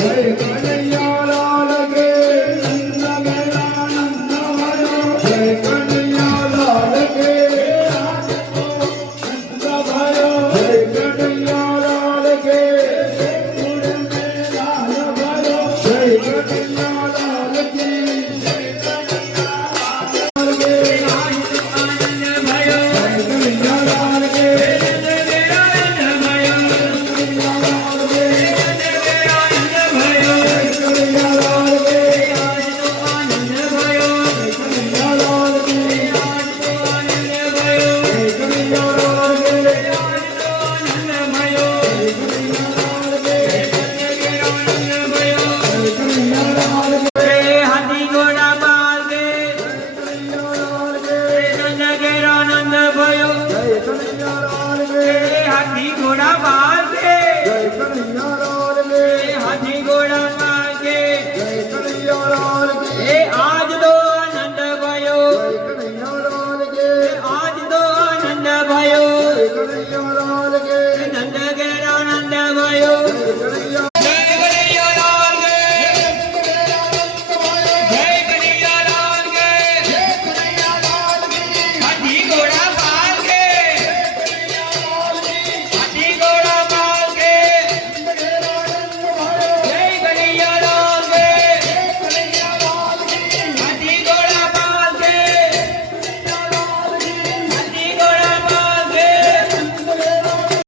జయ હાથી ઘોડા બાલ કે હાથી ઘોડા કે એ આજ દો આનંદ ભયો. આજ નંદ ઘેરો નંદ ભયો.